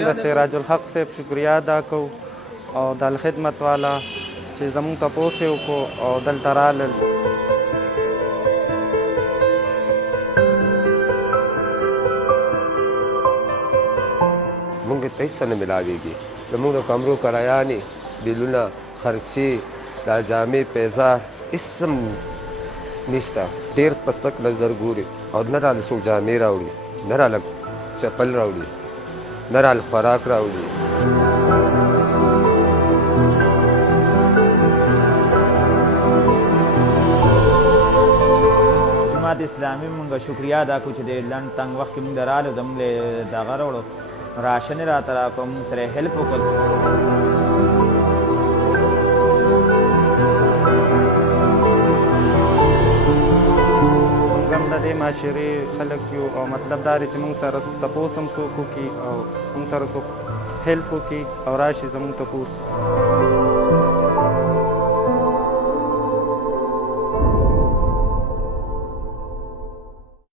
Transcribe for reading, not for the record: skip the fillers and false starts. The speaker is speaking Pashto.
موږ د سراج الحق صاحب شکریه ادا کوو او د الخدمت والا چې زموږ تپوس یې وکړو او دلته رالل. موږ ته هېڅ څه نه میلاویږي، زموږ د کمرو کرایانې، بیلونه، خرچې، دا جامې پیزار هېڅ هم نشته. ډېر په سپک نظر ګوري او نه راله څوک جامې راوړي، نه راله چپل راوړي، نه راله خوراک راوړي. جماعت اسلامي مونږ شکریه ادا کړو چې د لنډ تنګ وخت کې مونږ راغلو، زموږ دغه راوړو راشن یې راته راکړو، مونږ سره یې هیلپ وکړو. موږ هم د دې معاشرې خلک یو او مطلب دا دی چې موږ سره تپوس هم څوک وکړي او موږ سره څوک هیلپ وکړي او راشي زموږ تپوس.